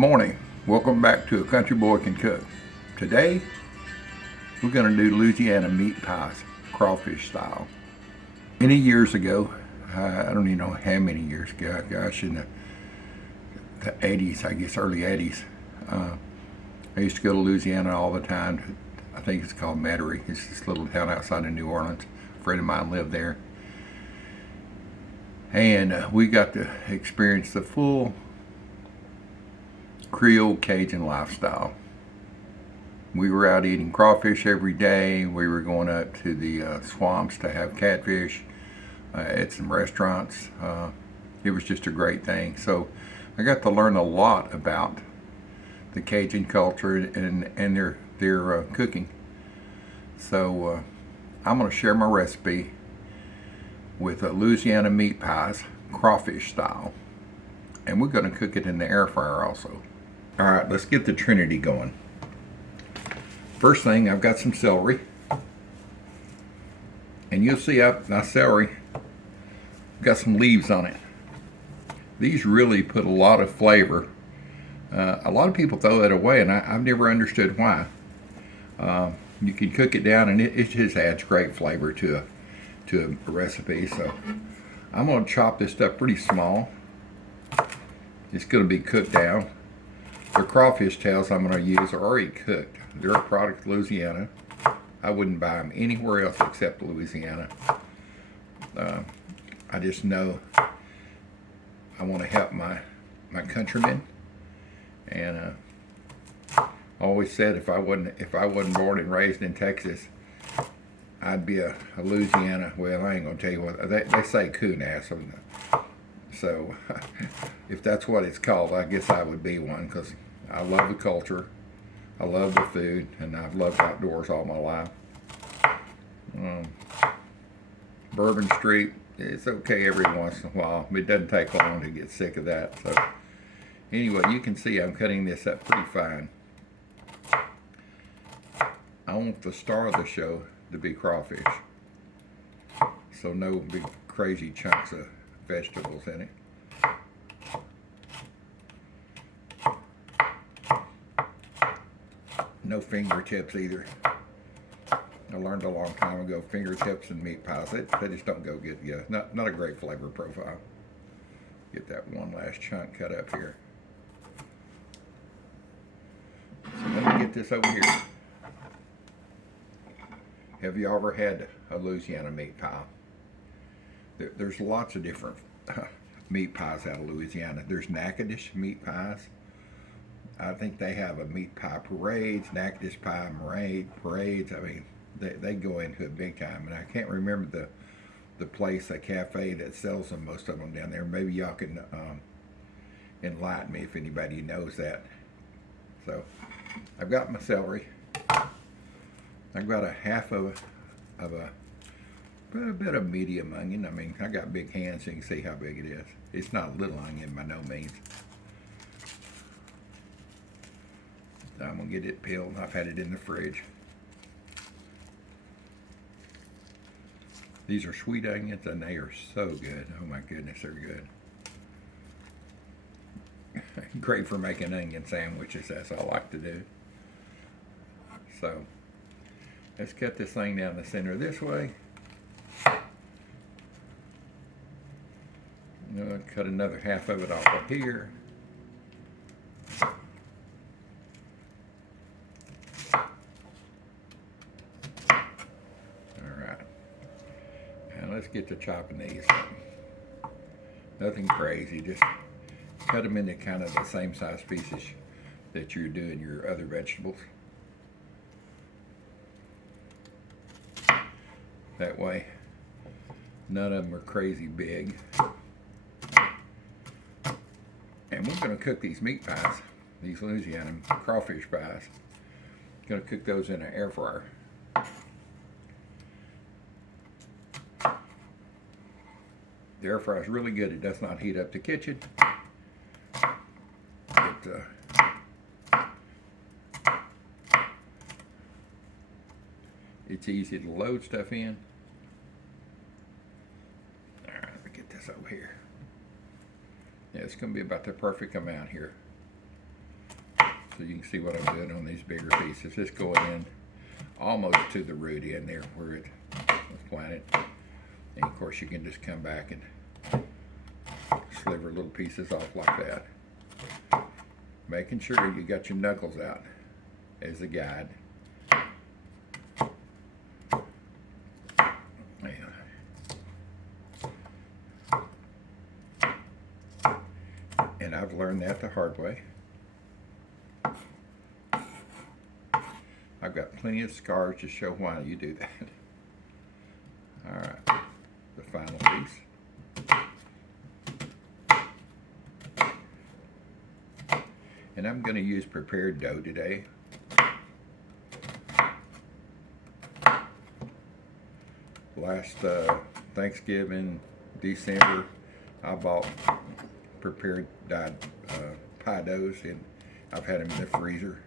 Morning. Welcome back to A Country Boy Can Cook. Today we're going to do Louisiana meat pies, crawfish style. Many years ago, I don't even know how many years ago, gosh, in the 80s, I guess early 80s, I used to go to Louisiana all the time. I think it's called Metairie. It's this little town outside of New Orleans. A friend of mine lived there. And we got to experience the full Creole Cajun lifestyle. We were out eating crawfish every day. We were going up to the swamps to have catfish at some restaurants. It was just a great thing. So I got to learn a lot about the Cajun culture and their cooking. So I'm going to share my recipe with Louisiana meat pies, crawfish style. And we're going to cook it in the air fryer also. All right, let's get the Trinity going. First thing, I've got some celery. And you'll see my celery got some leaves on it. These really put a lot of flavor. A lot of people throw that away, and I've never understood why. You can cook it down, and it just adds great flavor to a recipe. So I'm going to chop this stuff pretty small. It's going to be cooked down. The crawfish tails I'm going to use are already cooked. They're a product of Louisiana. I wouldn't buy them anywhere else except Louisiana. I just know I want to help my countrymen, and I always said if I wasn't born and raised in Texas, I'd be a Louisiana. Well, I ain't gonna tell you what they say, coon ass. So if that's what it's called, I guess I would be one, because I love the culture, I love the food, and I've loved outdoors all my life. Bourbon Street, it's okay every once in a while. It doesn't take long to get sick of that. So anyway, you can see I'm cutting this up pretty fine. I want the star of the show to be crawfish, so no big crazy chunks of vegetables in it. No fingertips either. I learned a long time ago, fingertips and meat pies, they just don't go good together. Not a great flavor profile. Get that one last chunk cut up here. So let me get this over here. Have you ever had a Louisiana meat pie? There's lots of different meat pies out of Louisiana. There's Natchitoches meat pies. I think they have a meat pie parades, Natchitoches pie parades. I mean, they go into it big time. And I can't remember the place, the cafe that sells them, most of them down there. Maybe y'all can enlighten me if anybody knows that. So I've got my celery. I've got a half of a bit of medium onion. I mean, I got big hands, so you can see how big it is. It's not a little onion by no means. So I'm gonna get it peeled. I've had it in the fridge. These are sweet onions, and they are so good. Oh my goodness, they're good. Great for making onion sandwiches. That's all I like to do. So let's cut this thing down the center this way. Cut another half of it off up here. Alright. Now let's get to chopping these up. Nothing crazy, just cut them into kind of the same size pieces that you're doing your other vegetables. That way, none of them are crazy big. And we're going to cook these meat pies, these Louisiana crawfish pies. Going to cook those in an air fryer. The air fryer is really good. It does not heat up the kitchen. It's easy to load stuff in. All right, let me get this over here. Yeah, it's going to be about the perfect amount here. so you can see what I'm doing on these bigger pieces. Just going in almost to the root in there where it was planted. And of course you can just come back and sliver little pieces off like that. Making sure you got your knuckles out as a guide. And I've learned that the hard way. I've got plenty of scars to show why you do that. Alright, the final piece. And I'm going to use prepared dough today. Last Thanksgiving, December, I bought prepared dyed pie doughs, and I've had them in the freezer.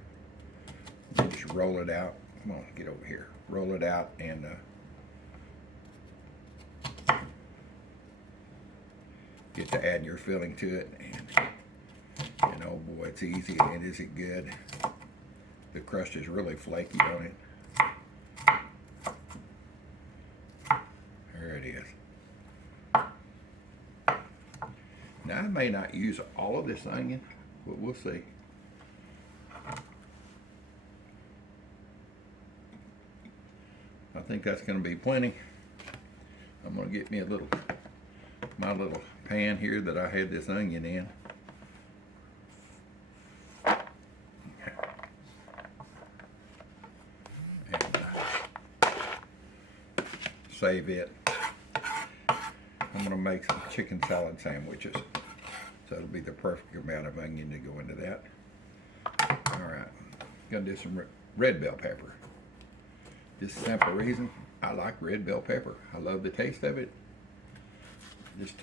You just roll it out. Come on, get over here. Roll it out and get to add your filling to it. And oh boy, it's easy, and is it good. The crust is really flaky on it. There it is. Now I may not use all of this onion, but we'll see. I think that's going to be plenty. I'm going to get me my little pan here that I had this onion in. Save it. I'm going to make some chicken salad sandwiches. So it'll be the perfect amount of onion to go into that. Alright, going to do some red bell pepper. Just simple reason, I like red bell pepper. I love the taste of it. Just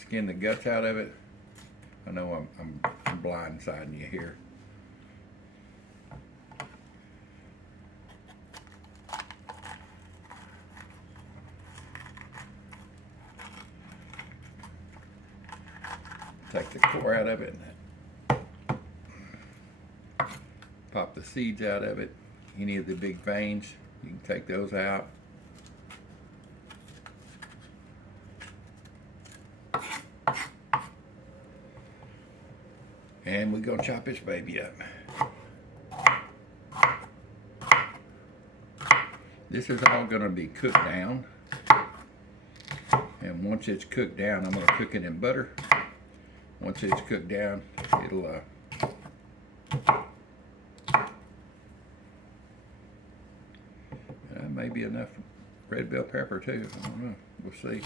skin the guts out of it. I know I'm blindsiding you here. Take the core out of it, pop the seeds out of it. Any of the big veins, you can take those out. And we're gonna chop this baby up. This is all gonna be cooked down. And once it's cooked down, I'm gonna cook it in butter. Once it's cooked down, it'll maybe enough red bell pepper too. I don't know. We'll see.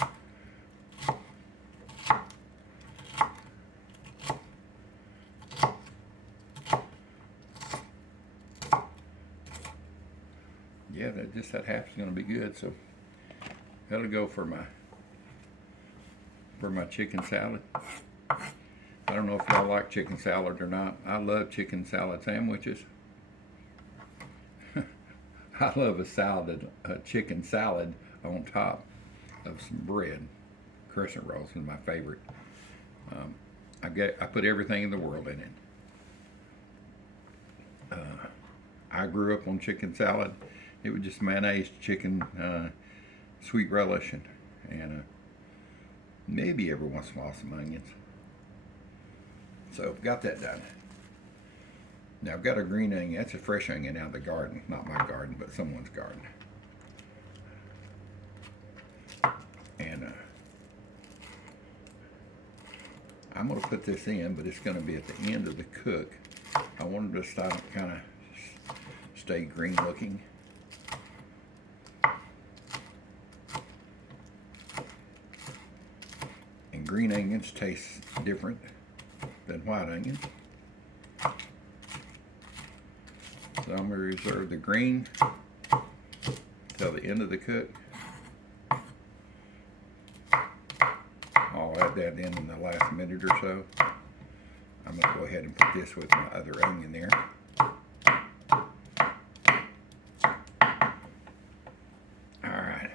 Yeah, that half is going to be good. So that'll go for my chicken salad. I don't know if y'all like chicken salad or not. I love chicken salad sandwiches. I love a chicken salad on top of some bread. Crescent rolls is my favorite. I put everything in the world in it. I grew up on chicken salad. It was just mayonnaise, chicken, sweet relish, and maybe every once in a while some onions. So got that done. Now I've got a green onion. That's a fresh onion out of the garden. Not my garden, but someone's garden. And I'm going to put this in, but it's going to be at the end of the cook. I want it to kind of stay green looking. And green onions taste different than white onions. So I'm going to reserve the green till the end of the cook. I'll add that in the last minute or so. I'm going to go ahead and put this with my other onion there. Alright.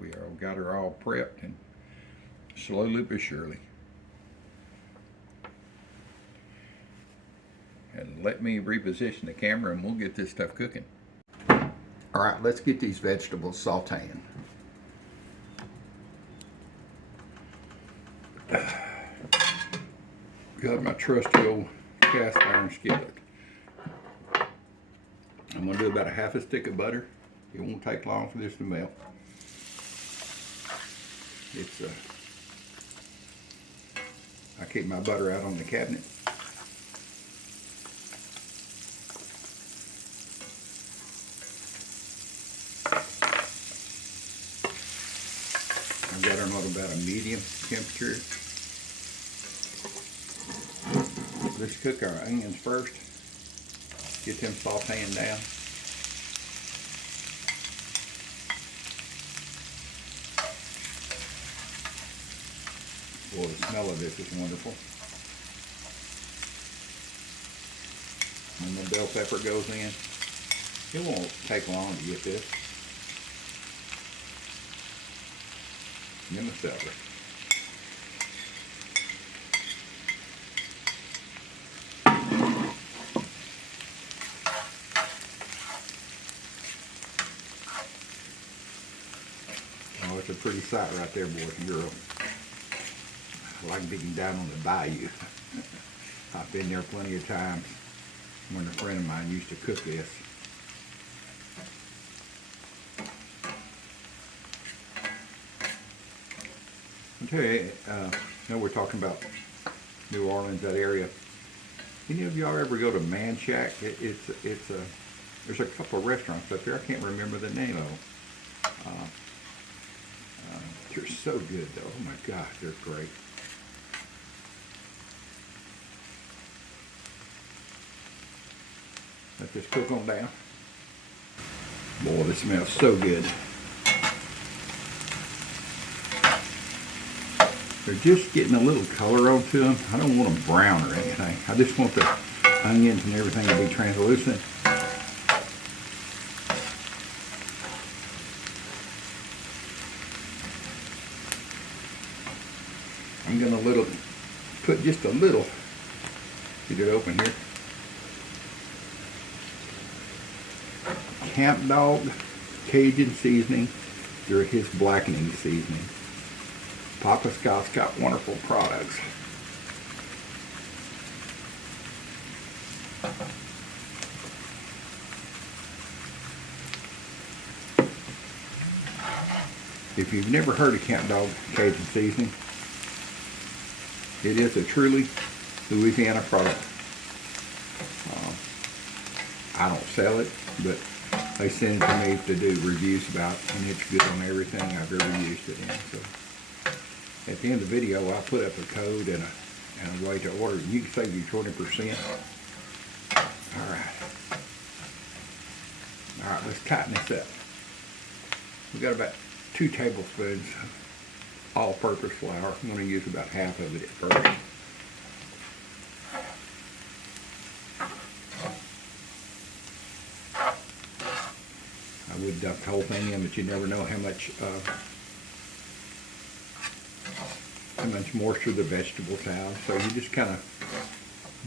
We are got her all prepped, and slowly but surely. And let me reposition the camera and we'll get this stuff cooking. All right, let's get these vegetables sauteing. Got my trusty old cast iron skillet. I'm gonna do about a half a stick of butter. It won't take long for this to melt. It's I keep my butter out on the cabinet. I've got them at about a medium temperature. Let's cook our onions first. Get them sauteing down. Boy, the smell of this is wonderful. When the bell pepper goes in, it won't take long to get this. And then the celery. Oh, it's a pretty sight right there, boys and girls. I like digging down on the bayou. I've been there plenty of times when a friend of mine used to cook this. I'll tell you, I know we're talking about New Orleans, that area. Any of y'all ever go to Man Shack? There's a couple of restaurants up there. I can't remember the name of them. They're so good though. Oh my gosh, they're great. Let this cook on down. Boy, this smells so good. They're just getting a little color onto them. I don't want them brown or anything. I just want the onions and everything to be translucent. I'm gonna put just a little, get it open here. Camp Dog Cajun seasoning. They're his blackening seasoning. Papa Scott's got wonderful products. If you've never heard of Camp Dog Cajun seasoning, it is a truly Louisiana product. I don't sell it, but they send it to me to do reviews about it, and it's good on everything I've ever used it in. So at the end of the video, I'll put up a code and a way to order it. You can save you 20%. All right, let's tighten this up. We've got about 2 tablespoons of all-purpose flour. I'm going to use about half of it at first. I would dump the whole thing in, but you never know how much moisture the vegetables have. So you just kind of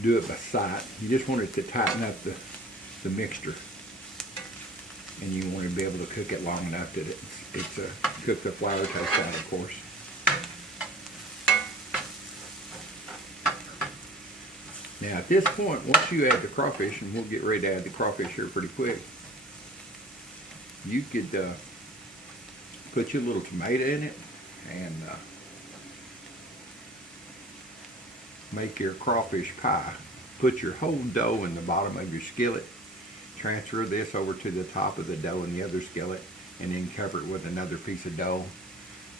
do it by sight. You just want it to tighten up the mixture, and you want to be able to cook it long enough that it's cook the flour taste out, of course. Now at this point, once you add the crawfish, and we'll get ready to add the crawfish here pretty quick, you could put your little tomato in it and make your crawfish pie. Put your whole dough in the bottom of your skillet. Transfer this over to the top of the dough in the other skillet, and then cover it with another piece of dough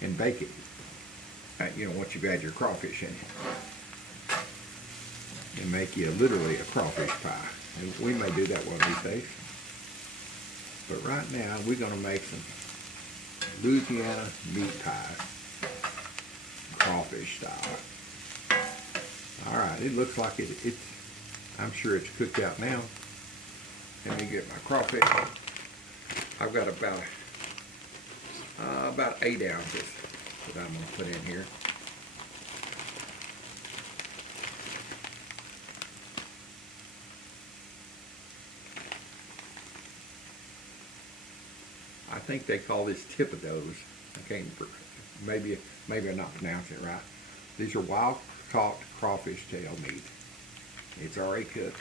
and bake it. Once you've had your crawfish in it, and make you literally a crawfish pie. And we may do that one of these days. But right now, we're going to make some Louisiana meat pie, crawfish style. All right, it looks like it's, I'm sure it's cooked out now. Let me get my crawfish. I've got about About 8 ounces that I'm going to put in here. I think they call this Tippidos. I can't, maybe I'm not pronouncing it right. These are wild caught crawfish tail meat. It's already cooked.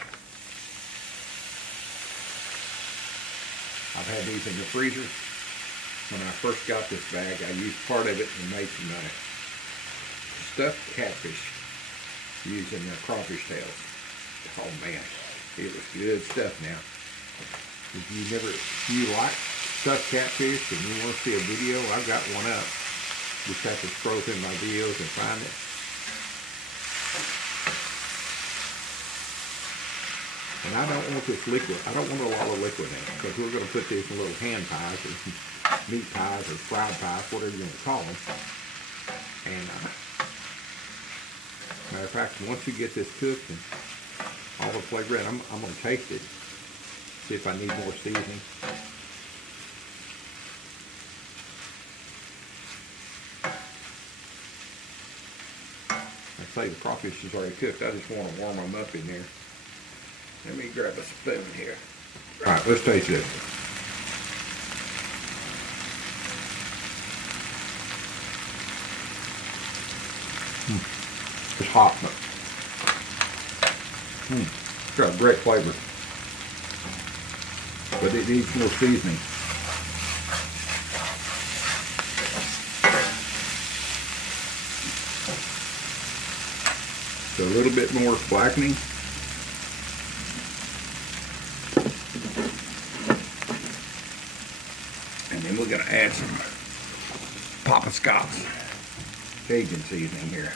I've had these in the freezer. When I first got this bag, I used part of it and made some stuffed catfish using the crawfish tails. Oh man, it was good stuff now. If you like stuffed catfish and you want to see a video, I've got one up. Just have to scroll through my videos and find it. And I don't want this liquid. I don't want a lot of liquid in it because we're going to put these in little hand pies or meat pies or fried pies, whatever you want to call them. And matter of fact, once you get this cooked and all the flavor in, I'm going to taste it, see if I need more seasoning. I say the crawfish is already cooked. I just want to warm them up in there. Let me grab a spoon here. All right, let's taste this. It's hot, but it's got a great flavor. But it needs more seasoning. So a little bit more blackening. And then we're going to add some Papa Scott's Cajun seasoning here.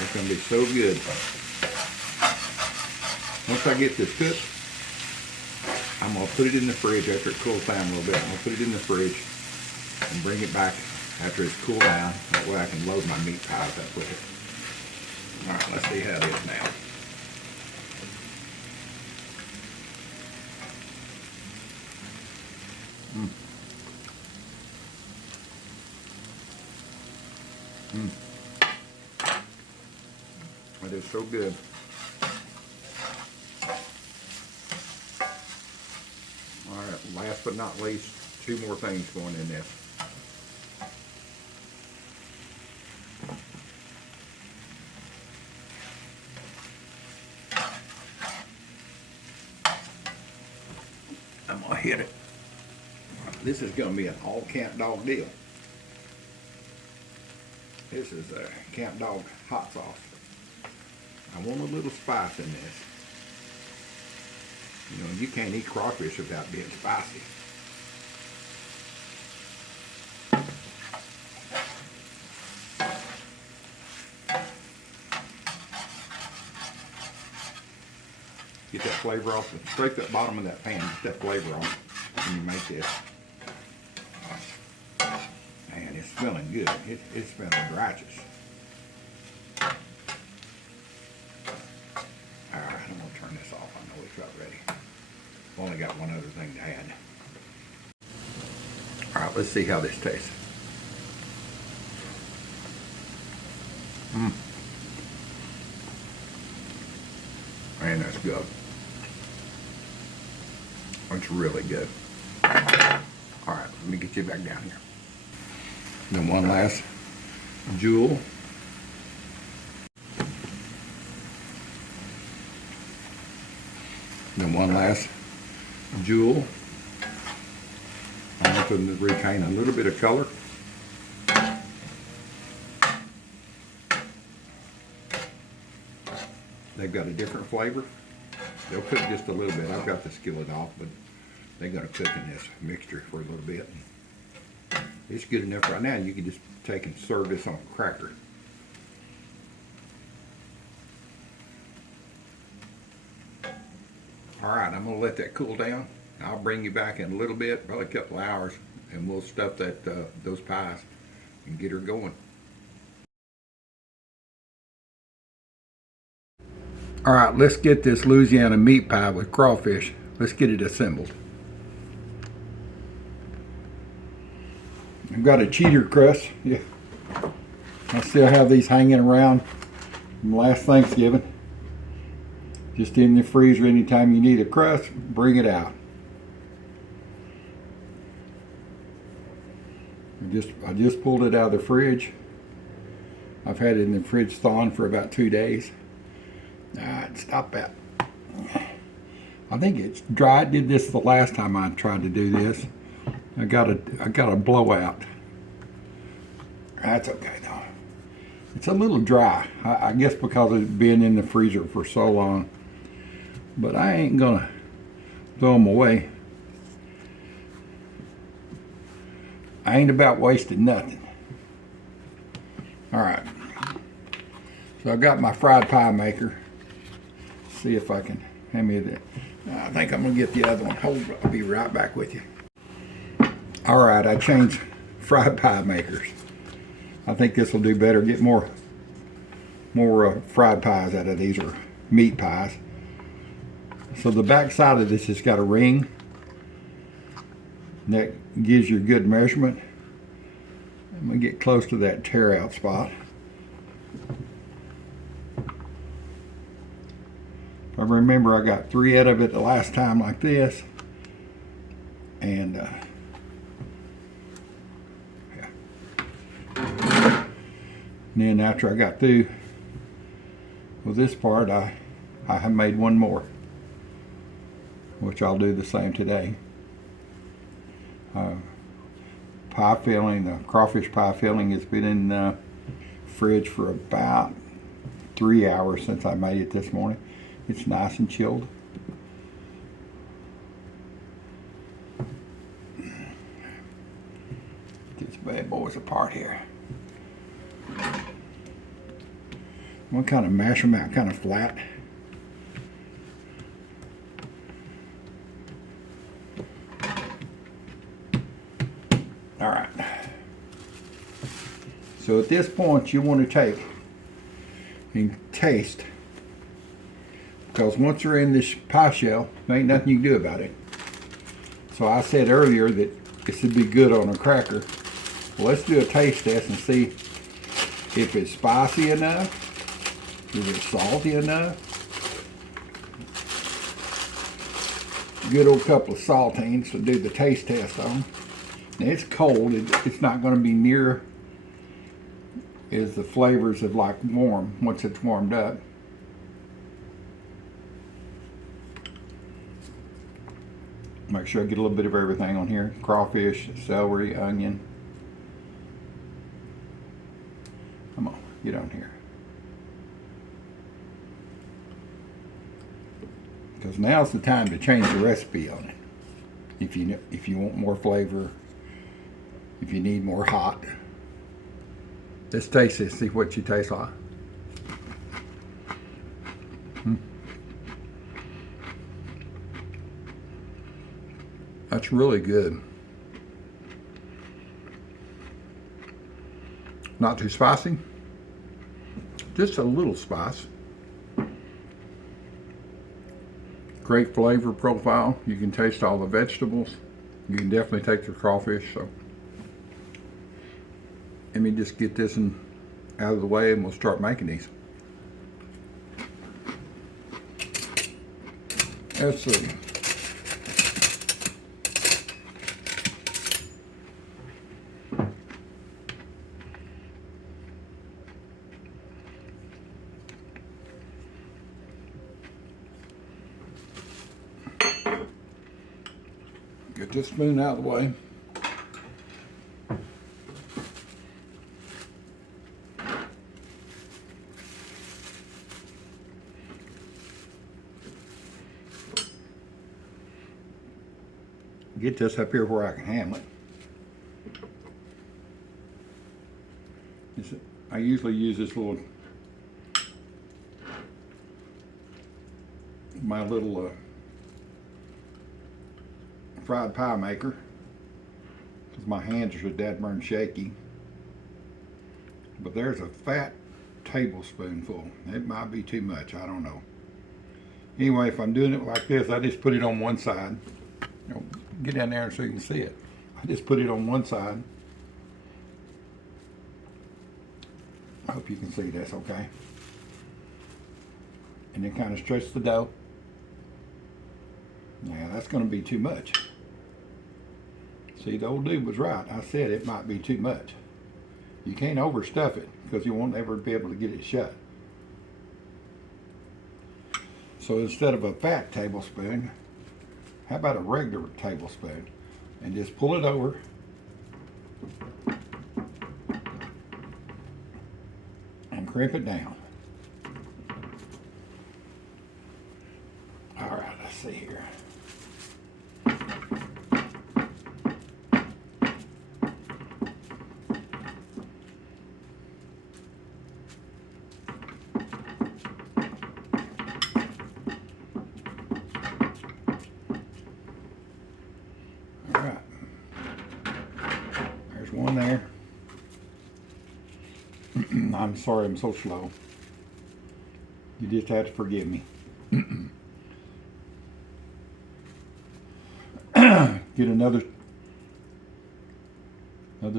It's going to be so good. Once I get this cooked, I'm going to put it in the fridge after it cools down a little bit. I'm going to put it in the fridge and bring it back after it's cooled down. That way I can load my meat pies up with it. All right, let's see how it is now. It is so good. All right, last but not least, 2 more things going in this. I'm gonna hit it. This is gonna be an all camp dog deal. This is a camp dog hot sauce. I want a little spice in this. You know, you can't eat crawfish without being spicy. Get that flavor off, scrape that bottom of that pan, get that flavor off when you make this. Man, it's smelling good. It's smelling righteous. Alright, I'm going to turn this off. I know it's about ready. I've only got one other thing to add. Alright, let's see how this tastes. Man, that's good. It's really good. Alright, let me get you back down here. Then one last jewel. Then one last jewel. I want them to retain a little bit of color. They've got a different flavor. They'll cook just a little bit. I've got the skillet off, but they're going to cook in this mixture for a little bit. It's good enough right now. You can just take and serve this on a cracker. All right, I'm going to let that cool down. I'll bring you back in a little bit, probably a couple hours, and we'll stuff that those pies and get her going. All right, let's get this Louisiana meat pie with crawfish. Let's get it assembled. I've got a cheater crust. Yeah, I still have these hanging around from last Thanksgiving. Just in the freezer. Anytime you need a crust, bring it out. I just pulled it out of the fridge. I've had it in the fridge thawing for about 2 days. Alright, stop that. I think it's dry. I did this the last time I tried to do this. I got a blowout. That's okay though. It's a little dry. I guess because it's been in the freezer for so long. But I ain't gonna throw them away. I ain't about wasting nothing. Alright. So I got my fried pie maker. See if I can hand me that. I think I'm gonna get the other one. Hold, I'll be right back with you. Alright, I changed fried pie makers. I think this will do better. Get more fried pies out of these, or meat pies. So the back side of this has got a ring. And that gives you a good measurement. I'm gonna get close to that tear out spot. If I remember, I got 3 out of it the last time like this. And yeah. And then after I got through with this part, I have made one more, which I'll do the same today. Pie filling, the crawfish pie filling has been in the fridge for about 3 hours since I made it this morning. It's nice and chilled. Get these bad boys apart here. I'm gonna kind of mash them out kind of flat. All right. So at this point, you want to take and taste, because once they're in this pie shell, there ain't nothing you can do about it. So I said earlier that this would be good on a cracker. Well, let's do a taste test and see if it's spicy enough, if it's salty enough. Good old couple of saltines to do the taste test on. Now it's cold. It's not going to be near as the flavors of like warm once it's warmed up. Make sure I get a little bit of everything on here. Crawfish, celery, onion. Come on, get on here. Because now's the time to change the recipe on it. If you want more flavor, if you need more hot. Let's taste this, see what you taste like. That's really good. Not too spicy. Just a little spice. Great flavor profile. You can taste all the vegetables. You can definitely take the crawfish. So let me just get this one out of the way and we'll start making these. Let's see. Get this spoon out of the way. Get this up here where I can handle it. I usually use this little, my little fried pie maker, because my hands are so dead burn shaky. But there's a fat tablespoonful. It might be too much, I don't know. Anyway, if I'm doing it like this, I just put it on one side. You know, get down there so you can see it. I just put it on one side. I hope you can see this, okay? And then kind of stretch the dough. Now that's going to be too much. See, the old dude was right. I said it might be too much. You can't overstuff it because you won't ever be able to get it shut. So instead of a fat tablespoon, how about a regular tablespoon? And just pull it over. And crimp it down. All right, let's see here. All right. There's one there. I'm sorry I'm so slow. You just have to forgive me. Get another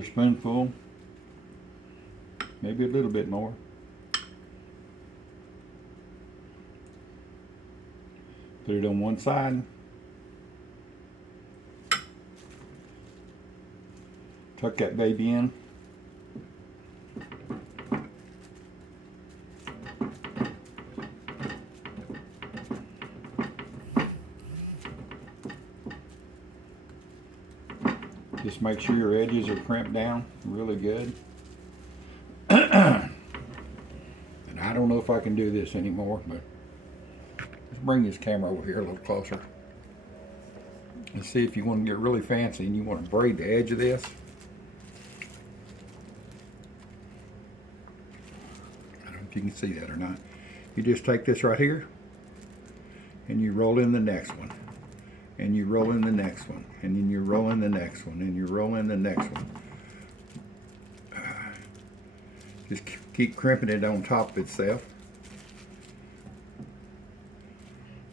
spoonful, maybe a little bit more. Put it on one side. Tuck that baby in. Just make sure your edges are crimped down really good. And I don't know if I can do this anymore, but let's bring this camera over here a little closer. And see if you want to get really fancy and you want to braid the edge of this. I don't know if you can see that or not. You just take this right here and you roll in the next one. And you roll in the next one, and then you roll in the next one, and you roll in the next one. Just keep crimping it on top of itself.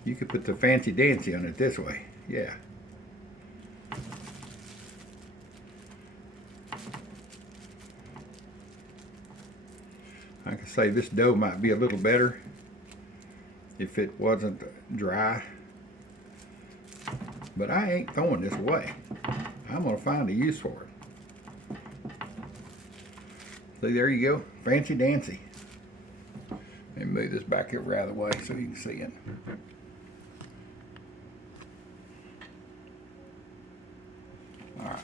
You could put the fancy dancy on it this way, yeah. I could say this dough might be a little better if it wasn't dry. But I ain't throwing this away. I'm going to find a use for it. See, there you go. Fancy dancy. Let me move this back over out of the way so you can see it. All right.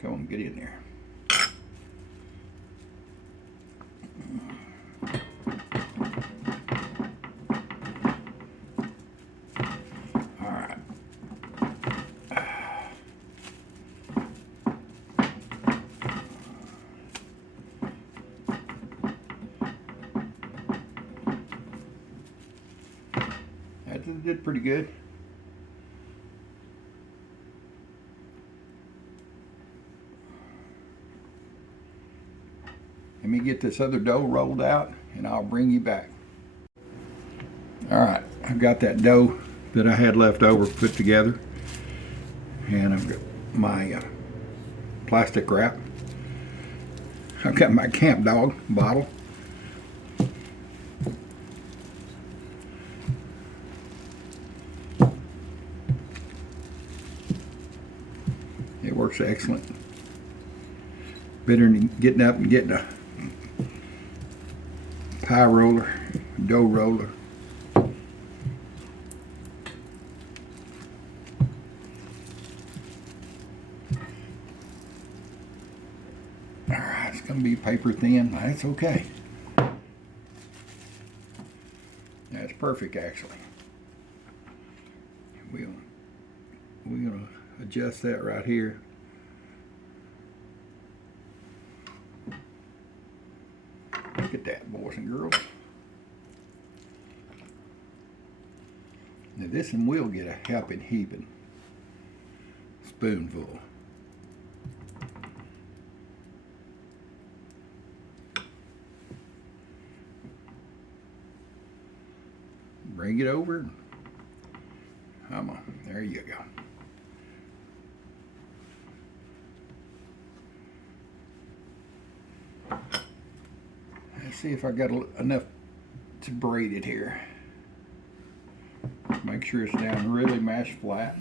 Come on, get in there. That did pretty good. Let me get this other dough rolled out and I'll bring you back. All right, I've got that dough that I had left over put together, and I've got my plastic wrap. I've got my Camp Dog bottle. It works excellent. Better than getting up and getting a pie roller, dough roller. Alright, it's going to be paper thin. That's okay. That's perfect, actually. We're going to adjust that right here. Look at that, boys and girls. Now this one will get a helping, heaping spoonful. Bring it over. Come on, there you go. Let's see if I got enough to braid it here. Make sure it's down really mashed flat.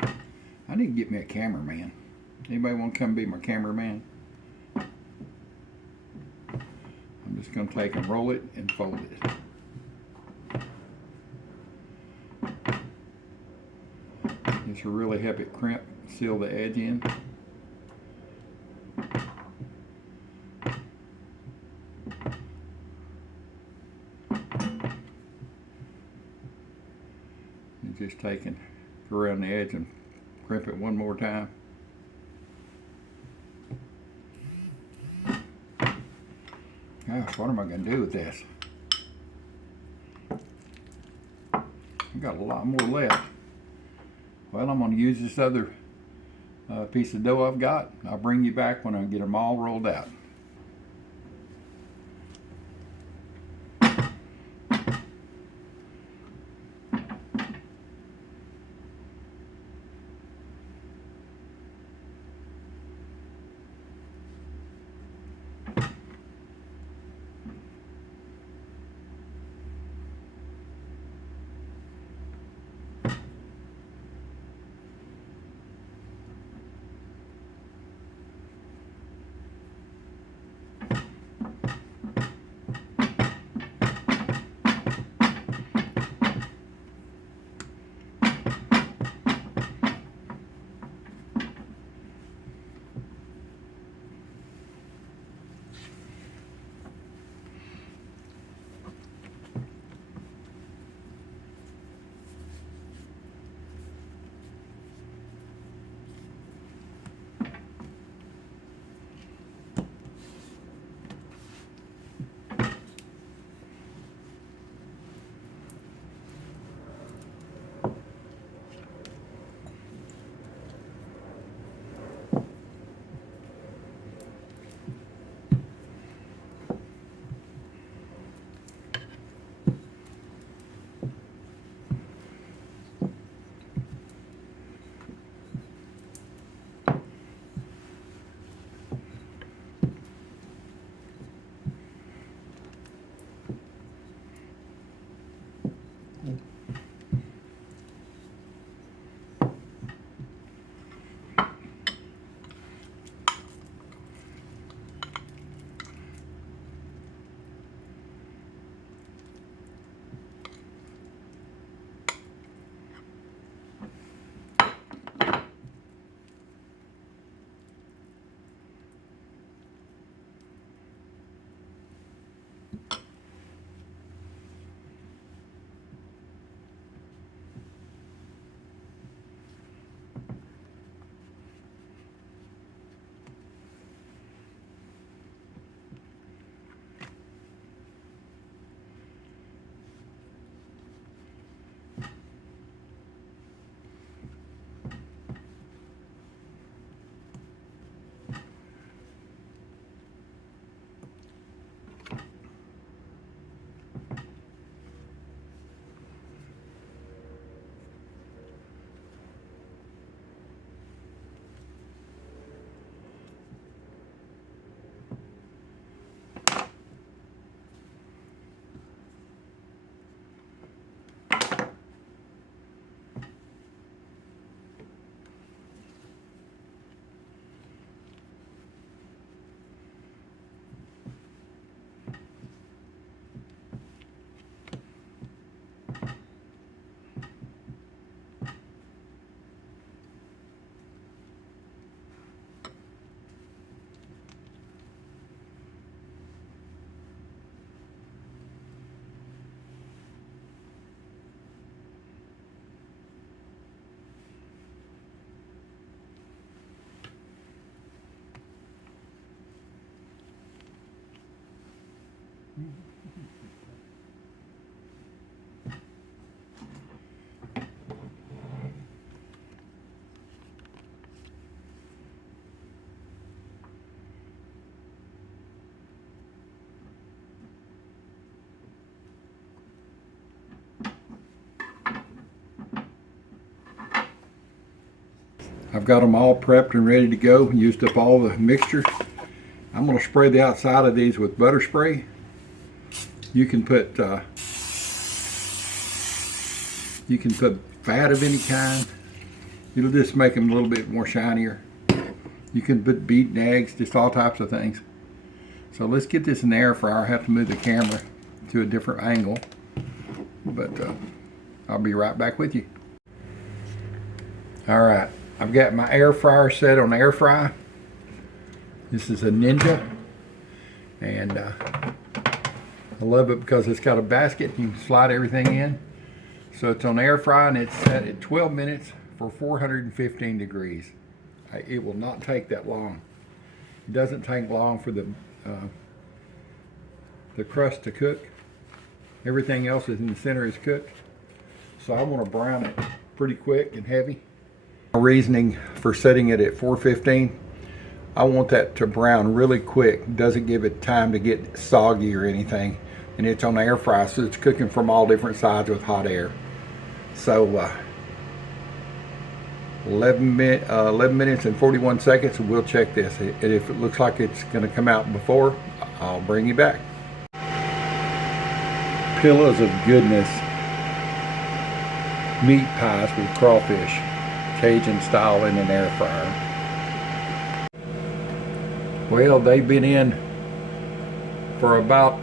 I need to get me a cameraman. Anybody want to come be my cameraman? I'm just going to take and roll it and fold it. This will really help it crimp, seal the edge in. And just take and go around the edge and crimp it one more time. Gosh, what am I going to do with this? I've got a lot more left. Well, I'm going to use this other piece of dough I've got. I'll bring you back when I get them all rolled out. I've got them all prepped and ready to go. Used up all the mixture. I'm going to spray the outside of these with butter spray. You can put fat of any kind. It'll just make them a little bit more shinier. You can put beaten eggs, just all types of things. So let's get this in the air fryer. I have to move the camera to a different angle, but I'll be right back with you. All right, I've got my air fryer set on air fry. This is a Ninja, and I love it because it's got a basket. You can slide everything in. So it's on air fry, and it's set at 12 minutes for 415 degrees. It will not take that long. It doesn't take long for the crust to cook. Everything else is in the center is cooked. So I want to brown it pretty quick and heavy. My reasoning for setting it at 415, I want that to brown really quick. Doesn't give it time to get soggy or anything. And it's on air fry, so it's cooking from all different sides with hot air. So 11 minutes and 41 seconds, and we'll check this. And if it looks like it's going to come out before, I'll bring you back. Pillows of goodness. Meat pies with crawfish, Cajun style in an air fryer. Well, they've been in for about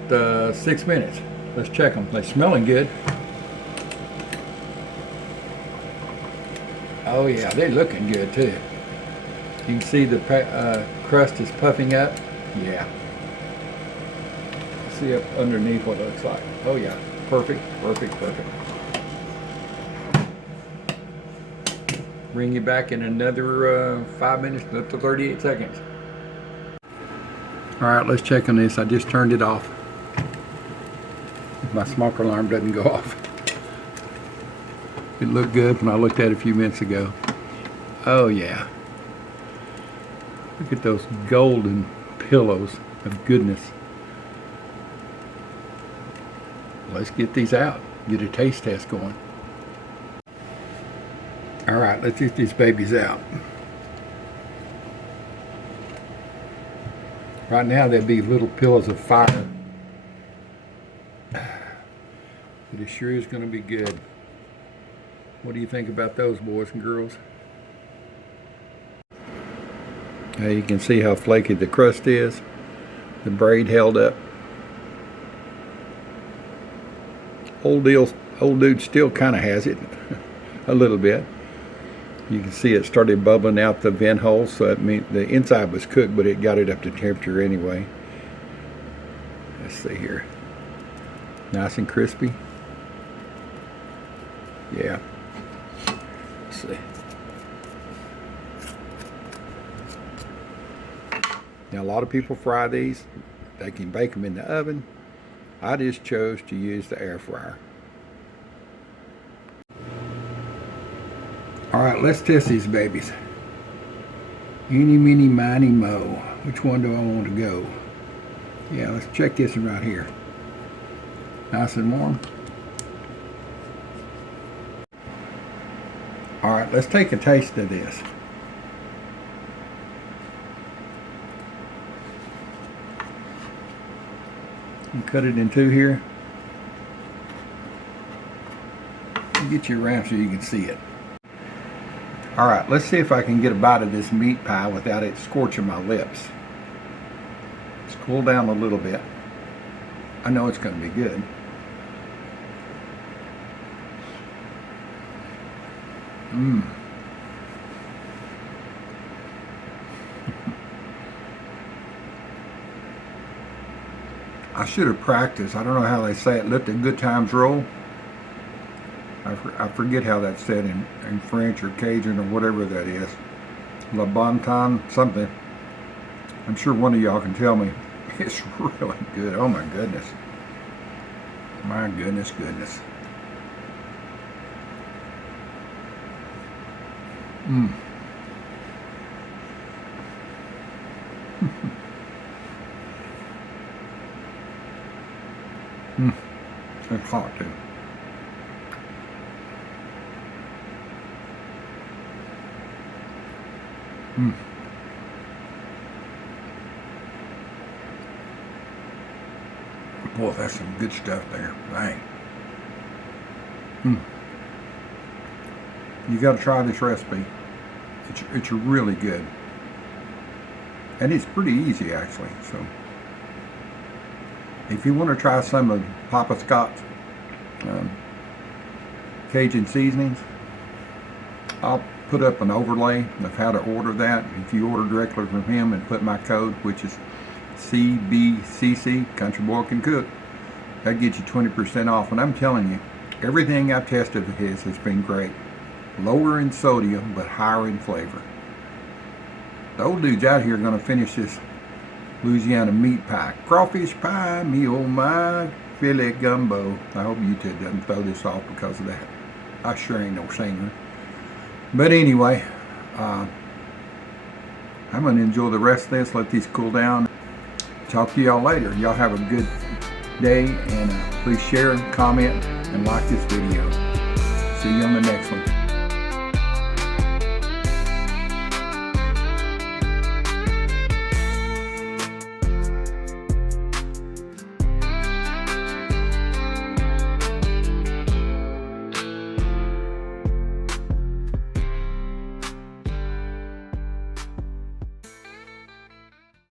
6 minutes. Let's check them. They're smelling good. Oh yeah, they're looking good too. You can see the crust is puffing up. Yeah. See up underneath what it looks like. Oh yeah, perfect, perfect, perfect. Bring you back in another 5 minutes, up to 38 seconds. All right, let's check on this. I just turned it off. My smoke alarm doesn't go off. It looked good when I looked at it a few minutes ago. Oh yeah. Look at those golden pillows of goodness. Let's get these out. Get a taste test going. All right, let's get these babies out. Right now they'll be little pillows of fire. But it sure is going to be good. What do you think about those, boys and girls? Now you can see how flaky the crust is. The braid held up. Old dude still kind of has it a little bit. You can see it started bubbling out the vent holes, so that means the inside was cooked, but it got it up to temperature anyway. Let's see here. Nice and crispy. Yeah. Let's see. Now a lot of people fry these. They can bake them in the oven. I just chose to use the air fryer. All right, let's test these babies. Eeny, meeny, miny, mo. Which one do I want to go? Yeah, let's check this one right here. Nice and warm. All right, let's take a taste of this. And cut it in two here. Get you around so you can see it. All right, let's see if I can get a bite of this meat pie without it scorching my lips. Let's cool down a little bit. I know it's going to be good. Mmm. I should have practiced. I don't know how they say it. Let the good times roll. I forget how that's said in French or Cajun or whatever that is. La bon temps, something. I'm sure one of y'all can tell me. It's really good. Oh my goodness. My goodness, goodness. Mmm. Mmm. It's hot too. Mm. Boy, that's some good stuff there. Dang. Mm. You got to try this recipe. It's really good. And it's pretty easy, actually. So, if you want to try some of Papa Scott's Cajun seasonings, I'll put up an overlay of how to order that. If you order directly from him and put my code, which is CBCC, Country Boy Can Cook, that gets you 20% off. And I'm telling you, everything I've tested of his has been great. Lower in sodium, but higher in flavor. The old dudes out here are going to finish this Louisiana meat pie. Crawfish pie, me oh my, filet gumbo. I hope YouTube doesn't throw this off because of that. I sure ain't no singer. But anyway, I'm going to enjoy the rest of this, let these cool down. Talk to y'all later. Y'all have a good day, and please share, comment, and like this video. See you on the next one.